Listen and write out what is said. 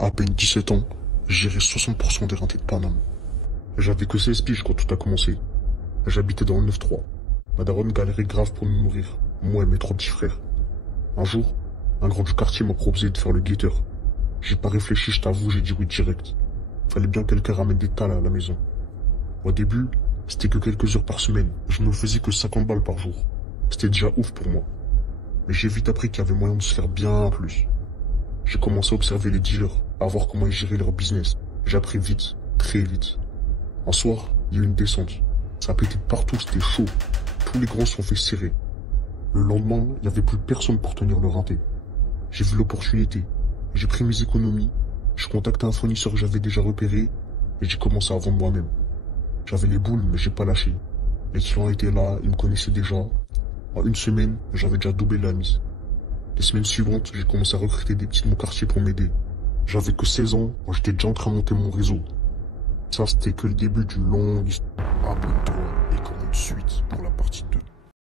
À peine 17 ans, j'ai géré 60% des rentrées de Paname. J'avais que 16 piges quand tout a commencé. J'habitais dans le 9-3. Ma daronne galérait grave pour nous nourrir, moi et mes 3 petits frères. Un jour, un grand du quartier m'a proposé de faire le guetteur. J'ai pas réfléchi, je t'avoue, j'ai dit oui direct. Fallait bien que quelqu'un ramène des tales à la maison. Au début, c'était que quelques heures par semaine. Je me faisais que 50 balles par jour. C'était déjà ouf pour moi. Mais j'ai vite appris qu'il y avait moyen de se faire bien plus. J'ai commencé à observer les dealers, à voir comment ils géraient leur business. J'ai appris vite, très vite. Un soir, il y a eu une descente. Ça a pété de partout, c'était chaud. Tous les grands se sont fait serrer. Le lendemain, il n'y avait plus personne pour tenir le renté. J'ai vu l'opportunité. J'ai pris mes économies. Je contactais un fournisseur que j'avais déjà repéré et j'ai commencé à vendre moi-même. J'avais les boules, mais j'ai pas lâché. Les clients étaient là, ils me connaissaient déjà. En une semaine, j'avais déjà doublé la mise. Les semaines suivantes, j'ai commencé à recruter des petits de mon quartier pour m'aider. J'avais que 16 ans, moi j'étais déjà en train de monter mon réseau. Ça, c'était que le début d'une longue histoire.